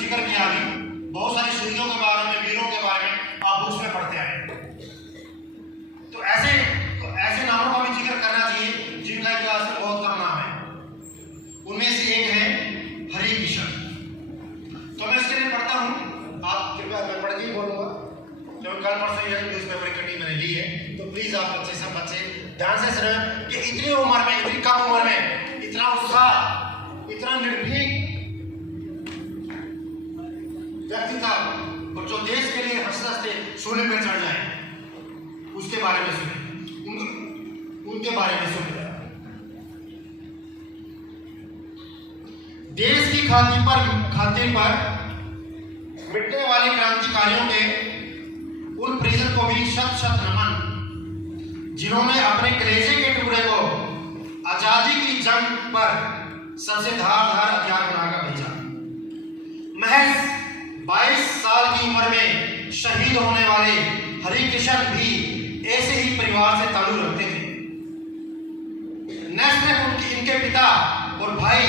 जिक्र किया अभी, बहुत सारी शहीदों के बारे में, वीरों के बारे में आप बुक्स में पढ़ते आए। तो ऐसे नामों का भी जिक्र करना चाहिए जिनका इतिहास में बहुत कम नाम है। उनमें से एक है हरि किशन। तो मैं इसके लिए पढ़ता हूँ, आप कृपया, मैं पढ़ के ही बोलूँगा क्योंकि कल परसों ये न्यूज़पेपर की कटिंग मैंने ली है। तो प्लीज़ आप सब बच्चे ध्यान से सुनें कि इतनी उम्र में, इतनी कम उम्र में इतना उत्साह, इतना निर्भीक व्यक्ति था और जो देश के लिए हंसते हंसते सोने पर चढ़ जाए, उसके बारे में सुने, उनके बारे में सुने। देश की खातिर पर मिटने वाले क्रांतिकारियों के उन परिजन को भी शत शत नमन, जिन्होंने अपने कलेजे के टुकड़े को आजादी की जंग पर सबसे धारदार हथियार बनाकर भेजा। महज 22 साल की उम्र में शहीद होने वाले हरि किशन भी ऐसे ही परिवार से ताल्लुक रखते थे। न सिर्फ इनके पिता और भाई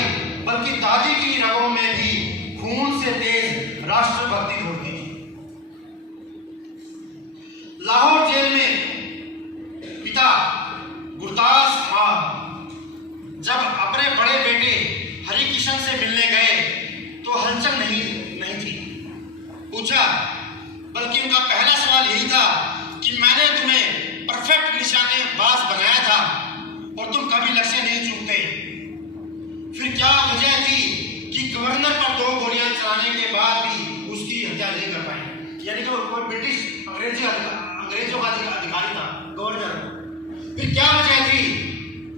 बल्कि दादी की रगों में भी खून से तेज राष्ट्रभक्ति दौड़ती थी। लाहौर जेल में पिता गुरदास खान जब अपने बड़े बेटे हरि किशन से मिलने गए तो हलचल नहीं थी। पूछा, बल्कि उनका पहला सवाल यही था कि मैंने तुम्हें परफेक्ट निशानेबाज बनाया था और तुम कभी लक्ष्य नहीं चूकते। फिर क्या वजह थी कि गवर्नर पर 2 गोलियां चलाने के बाद भी उसकी हत्या नहीं कर पाए? यानी कि कोई ब्रिटिश अंग्रेजों का अधिकारी था, गवर्नर। फिर क्या वजह थी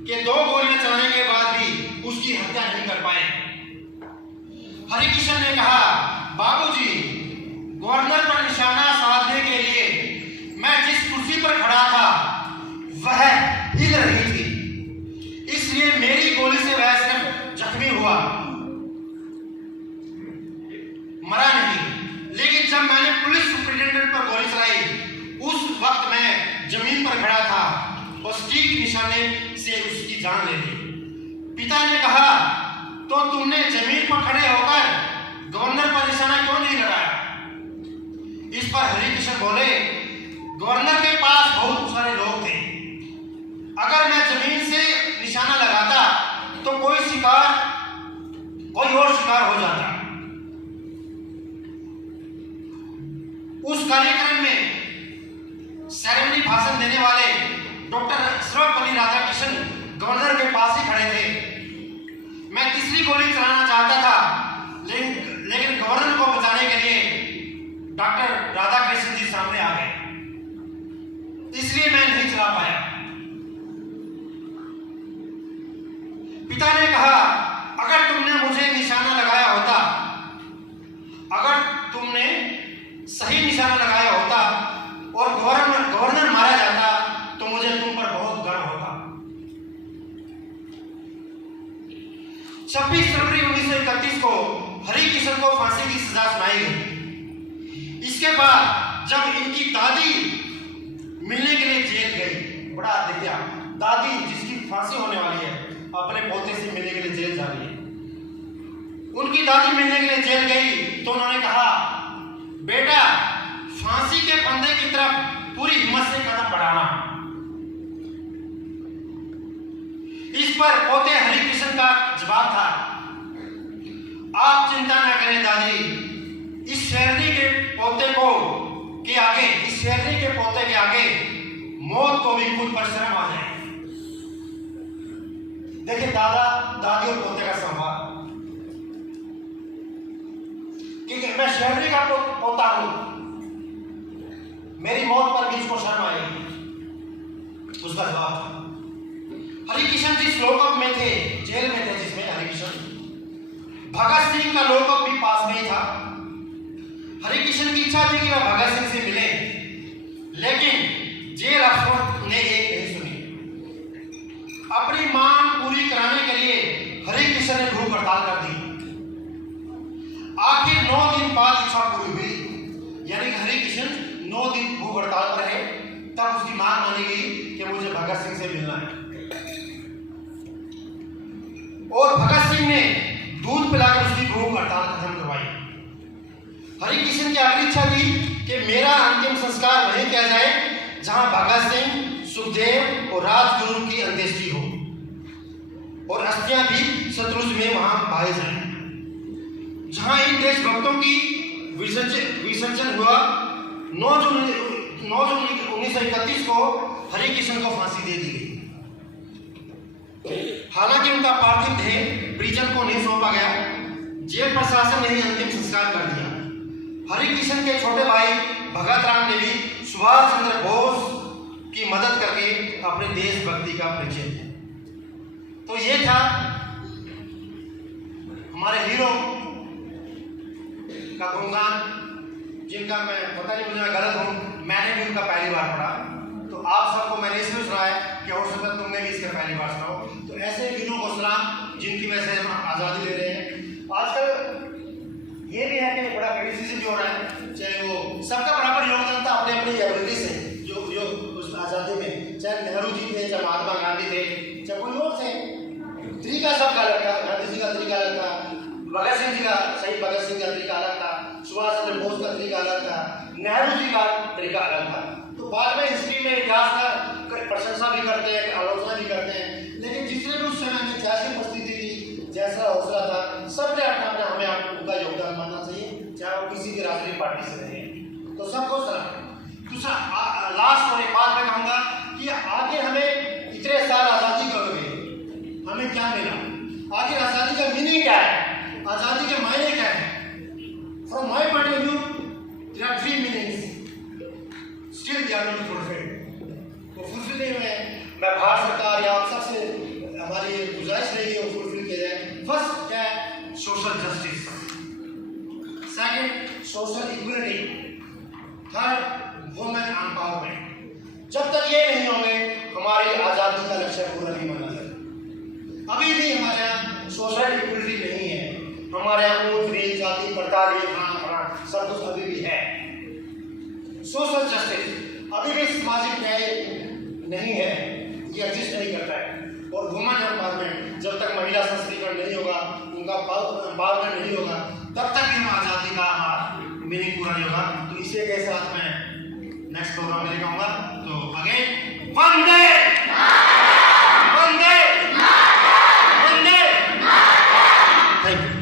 कि 2 गोलियां चलाने के बाद भी उसकी हत्या नहीं कर पाए? हरि किशन ने कहा, बाबूजी, गवर्नर पर निशाना साधने के लिए मैं जिस कुर्सी पर खड़ा था वह हिल रही थी, इसलिए मेरी गोली से वह सिर्फ जख्मी हुआ, मरा नहीं। लेकिन जब मैंने पुलिस सुपरिटेंडेंट पर गोली चलाई उस वक्त मैं जमीन पर खड़ा था और सटीक निशाने से उसकी जान ले ली। पिता ने कहा, तो तुमने जमीन पर खड़े होकर गवर्नर पर निशाना क्यों नहीं लगाया? इस पर हरि किशन बोले, गवर्नर के पास बहुत सारे लोग थे, अगर मैं जमीन से निशाना लगाता तो कोई और शिकार हो जाता। उस कार्यक्रम में सेरेमनी भाषण देने वाले डॉक्टर सर्वपल्ली राधाकृष्णन गवर्नर के पास ही खड़े थे। मैं तीसरी गोली चलाना चाहता था, लेकिन गवर्नर को बचाने के लिए डॉक्टर राधाकृष्णन जी सामने आ गए, इसलिए मैं नहीं चला पाया। पिता ने कहा, अगर तुमने मुझे निशाना लगाया होता, अगर तुमने सही निशाना लगाया होता और गवर्नर मारा जाता तो मुझे तुम पर बहुत गर्व होता। 26 फरवरी 1931 को हरि किशन को फांसी की सजा सुनाई गई। इसके बाद जब इनकी दादी मिलने के लिए जेल गई, बड़ा देखिए, दादी जिसकी फांसी होने वाली है अपने पोते से मिलने के लिए जेल जा रही है। उनकी दादी मिलने के लिए जेल गई तो उन्होंने कहा, बेटा, फांसी के फंदे की तरफ पूरी हिम्मत से कदम बढ़ाना। इस पर पोते हरि किशन का जवाब था, आप चिंता न करें दादी, इस शेरनी के पोते के आगे मौत को भी खुद पर शर्म आ जाए। देखिए दादा दादी और पोते का संवाद, कि मैं शेरनी का पोता हूं, मेरी मौत पर भी इसको शर्म आएगी। उसका जवाब था। हरि किशन जिस लॉकअप में थे, जेल में थे जिसमें हरि किशन, भगत सिंह का लॉकअप भी पास में ही था। हरि किशन की इच्छा थी कि वह भगत सिंह से मिले, लेकिन जेल अफसर ने एक नहीं सुनी। अपनी मांग पूरी कराने के लिए हरि किशन ने भूख हड़ताल कर दी। आखिर 9 दिन बाद इच्छा पूरी हुई, यानी कि हरि किशन 9 दिन भूख हड़ताल पर रहे, तब उसकी मांग मानी गई कि मुझे भगत सिंह से मिलना है। और भगत सिंह ने दूध पिलाकर उसकी भूख हड़ताल खत्म करवाई। हरि किशन की आखिरी इच्छा थी कि मेरा अंतिम संस्कार वहीं किया जाए जहां भगत सिंह, सुखदेव और राजगुरु की अंत्येष्टि हो और अस्थियां भी शत्रुंज में वहां बहाई जाए। जहां इन देशभक्तों की विसर्जन हुआ 9 जून 1931 को हरि किशन को फांसी दे दी गई। हालांकि उनका पार्थिव देह परिजन को नहीं सौंपा गया, जेल प्रशासन ने ही अंतिम संस्कार कर दिया। हरि किशन के छोटे भाई भगत राम ने भी सुभाष चंद्र बोस की मदद करके अपने देशभक्ति का परिचय दिया। तो ये था हमारे हीरो का गुणगान, जिनका मैं पता नहीं मुझे गलत हूँ, मैंने भी उनका पहली बार पढ़ा, तो आप सबको मैंने इसलिए सुना है कि हो सकता है तुमने भी इसका पहली बार सुना हो। तो ऐसे वीरों को सलाम जिनकी वजह से हम आज़ादी ले रहे हैं। आजकल ये भी है कि बड़ा क्रिटिसिज्म जो हो रहा है, चाहे वो सबका बराबर योगदान था अपने अपनी एबिलिटी से जो उस आज़ादी में, चाहे नेहरू जी थे, चाहे महात्मा गांधी थे, चाहे कोई और थे, तरीका सबका अलग था। गांधी जी का तरीका अलग था, भगत सिंह जी का, शहीद भगत सिंह का तरीका अलग था, सुभाष चंद्र बोस का तरीका अलग था, नेहरू जी का तरीका अलग था। तो बाद में हिस्ट्री में इतिहास का प्रशंसा भी करते हैं, आलोचना भी करते हैं, लेकिन जिसने भी उस समय में जैसी परिस्थिति थी, जैसा हौसला था, सबने अपना हमें उनका योगदान मानना चाहिए, चाहे वो किसी भी राजनीतिक पार्टी से रहे। तो सबको सलाम। दूसरा लास्ट और एक बात मैं कहूँगा कि आखिर हमें इतने साल आज़ादी कब हुए, हमें क्या मिला, आखिर आज़ादी का मीनिंग क्या है, आज़ादी के मायने क्या है। From my point of view there are 3 meanings, still they are not fulfilled. वो फुलफिल नहीं हुए। मैं भारत सरकार या आप सबसे हमारी गुजारिश रहेगी वो फुलफिल किया जाए। फर्स्ट क्या है, social justice, second social equality, third women empowerment. जब तक ये नहीं होंगे हमारी आज़ादी का लक्ष्य पूरा नहीं माना जाएगा। अभी भी हमारे यहाँ सोशल इक्वलिटी नहीं है, हमारे यहाँ ऊंच नीच जाति प्रथा सब कुछ अभी भी है। सोशल जस्टिस अभी भी सामाजिक न्याय नहीं है, ये एग्जिस्ट नहीं करता है। और वुमेन एम्पावरमेंट जब तक महिला सशक्तिकरण नहीं होगा, उनका एम्पावरमेंट नहीं होगा, तब तक भी हम आज़ादी का हमारा मीनिंग पूरा नहीं होगा। तो इसी के साथ मैं नेक्स्ट प्रोग्राम में लेकर आऊंगा। तो again Vande Vande Vande. Thank you.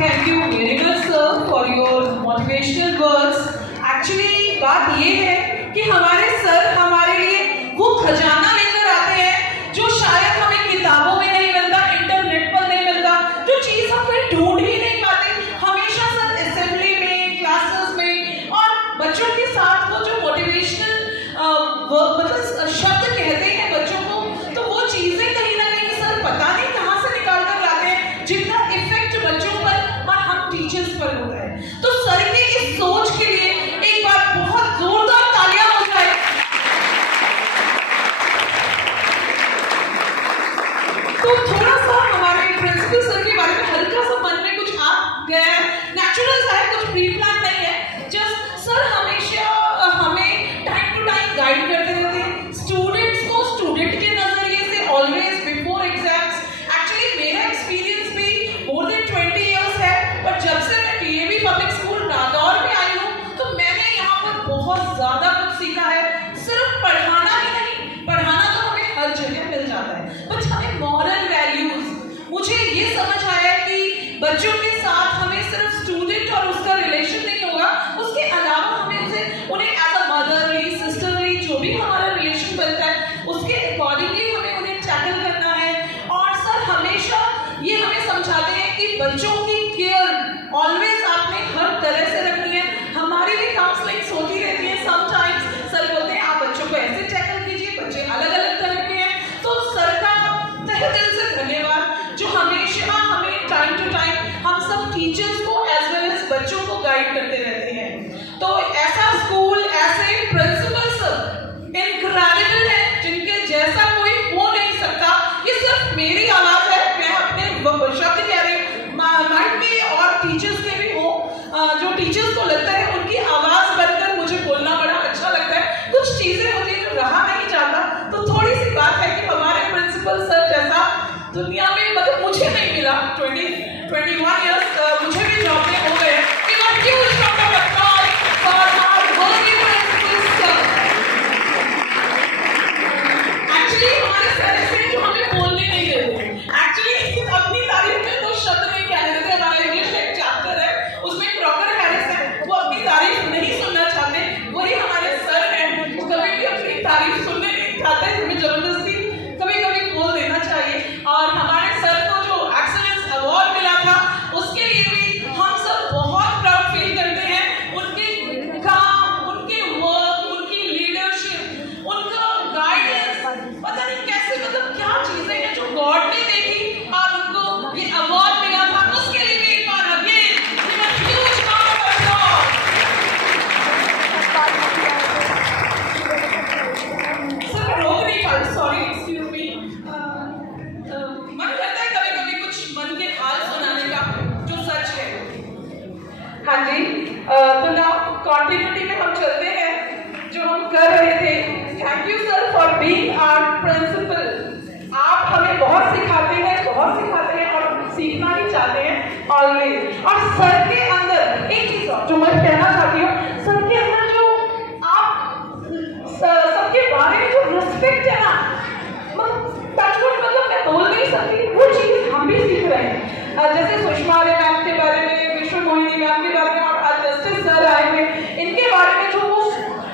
Thank you very much, sir, for your motivational words. Actually, बात ये है कि हमारे सर हमारे लिए वो खजाना लेकर आते हैं जो शायद हमें किताबों में नहीं मिलता, इंटरनेट पर नहीं मिलता, जो चीज़ हम फिर ढूंढ ही नहीं पाते। हमेशा सर असेंबली में, क्लासेस में और बच्चों के साथ वो जो मोटिवेशनल मतलब शब्द कहते हैं बच्चों को, तो वो चीज़ें कहीं ना कहीं सर पता नहीं कहाँ से निकाल कर लाते हैं, जिनका इफेक्ट बच्चों पर और हम टीचर्स पर होता है। तो सर की इस सोच के लिए एक बार बहुत जोरदार तालियां हो जाए। तो थोड़ा सा हमारे प्रिंसिपल सर के बारे में हल्का सा मन में कुछ आ गया, नेचुरल सा है, कुछ प्री प्लान नहीं है। जस्ट सर हमेशा हमें टाइम टू टाइम गाइड करते रहते हैं स्टूडेंट्स को, स्टूडेंट के नजरिए से, ऑलवेज बिफोर एग्जाम्स। एक्चुअली मेरा एक्सपीरियंस भी मोर देन 20 इयर्स है, पर जब से मैं DAV पब्लिक स्कूल नागौर में आई हूँ तो मैंने यहाँ पर बहुत ज़्यादा कुछ सीखा है। सिर्फ पढ़ाना ही नहीं, पढ़ाना तो हमें हर जगह मिल जाता है, बट हमें मॉरल वैल्यूज, मुझे ये समझ आया कि बच्चों के साथ हमें सिर्फ स्टूडेंट और उसका रिलेशन नहीं होगा, उसके अलावा हमें उन्हें एज अ मदरली, सिस्टरली जो भी हमारा रिलेशन बनता है उसके अकॉर्डिंगली हमें उन्हें टैकल करना है। और सर हमेशा ये हमें समझाते हैं कि बच्चों की केयर ऑलवेज आपने हर तरह से रखनी है। हमारी भी काउंसलिंग्स होती रहती है, समटाइम्स सर बोलते हैं आप बच्चों को ऐसे टैकल कीजिए, बच्चे अलग अलग तरह के हैं। तो सर का तहे दिल से धन्यवाद जो हमेशा हमें टाइम टू टाइम हम सब टीचर्स को एज वेल एज बच्चों को गाइड करते रहते हैं। तो ऐसा स्कूल, ऐसे प्रिंसिपल सर इनक्रेडिबल है, जिनके जैसा कोई हो नहीं सकता। ये सिर्फ मेरी आवाज़ है, मैं अपने शब्द कह रही माइंड में और टीचर्स के भी हो, जो टीचर्स दुनिया में मतलब मुझे नहीं मिला 21 years मुझे भी जॉब में हो गए कि what huge round of applause for our working principal actually हमारे सर से जो हमें बोलने नहीं देते एक्चुअली अपनी तारीफ में तो शब्द नहीं कहने देते हमारा इंग्लिश एक चैप्टर है उसमें क्रॉकर हैरिस है वो अपनी तारीफ नहीं सुनना चाहते वही हमारे सर हैं वो कभी भी अपनी तारीफ सुनने नहीं चाहते हमें जबरदस्ती कभी कभी बोल देना चाहिए और हमारे सर को जो एक्सीलेंस अवार्ड मिला था उसके लिए भी हम सब बहुत प्राउड फील करते हैं उनके काम उनके वर्क उनकी लीडरशिप उनका गाइडेंस पता नहीं कैसे मतलब क्या चीजें हैं जो गॉड ने देखी और उनको ये अवार्ड मिला था उसके लिए भी एक बार again give a huge round of applause sir रोक नहीं पा रही सॉरी एक्सक्यूज मी मन करता है कभी कभी कुछ मन के हाल सुनाने का जो सच है हाँ जी तो नाउ कॉन्टिन्यूटी में हम चलते हैं जो हम कर रहे थे thank you sir for being our principal आप हमें बहुत सिखाते हैं और सीखना भी चाहते हैं ऑलवेज और सर के अंदर एक चीज जो मैं कहना चाहती हूँ सर के अंदर जो आप सबके बारे में जो रिस्पेक्ट है ना मतलब मैं बोल नहीं सकती वो चीज हम भी सीख रहे हैं जैसे सुषमा मैम के बारे में विश्व मोहिनी मैम के बारे में और आज जस्टिस सर आए हुए इनके बारे में जो वो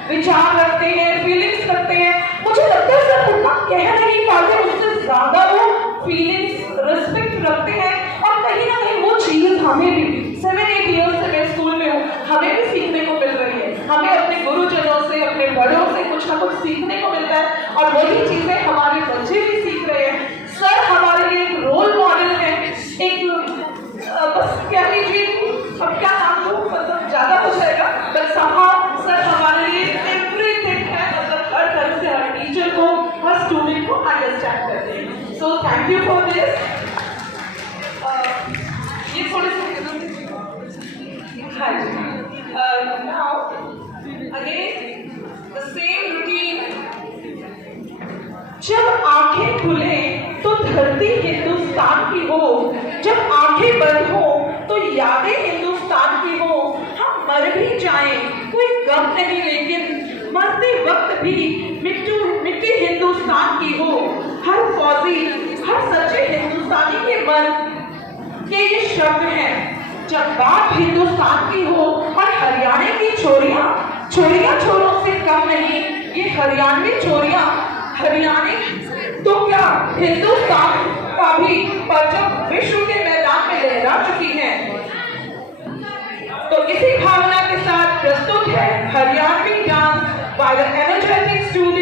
विचार रखते हैं फीलिंग्स रखते हैं मुझे लगता है सर उतना कह नहीं पाते उससे ज्यादा वो फीलिंग्स रिस्पेक्ट रखते हैं और कहीं ना कहीं वो चीज हमें भी 7-8 years से मैं स्कूल में हूँ हमें भी सीखने को मिल रही है हमें अपने गुरुजनों से अपने बड़ों से कुछ ना कुछ सीखने को मिलता है और वही चीजें हमारे बच्चे भी सीख रहे हैं सर हमारे लिए एक रोल मॉडल है एक बस कह लीजिए अब क्या नाम दूं मतलब ज्यादा हो जाएगा बट somehow सर हमारे लिए एवरीथिंग है मतलब हर तरह से हर टीचर को हर स्टूडेंट को अंडरस्टैंड करते हैं so thank you for this ये थोड़े से हाँ जी now again the same routine जब आंखें खुले तो धरती हिंदुस्तान की हो जब आंखें बंद हो तो यादें हिंदुस्तान की हो हम मर भी जाएं कोई गम नहीं लेकिन मरते वक्त भी मिट्टी हिंदुस्तान की हो हर फौजी हर सच्चे हिंदुस्तानी के मन के ये शब्द हैं जब बात हिंदुस्तान की हो और हरियाणा की छोरियां छोरों से कम नहीं ये हरियाणवी छोरियां हरियाणा तो क्या हिंदुस्तान का भी पर जब विश्व के मैदान में लहरा चुकी है तो इसी भावना के साथ प्रस्तुत है Haryanvi dance by the energetic student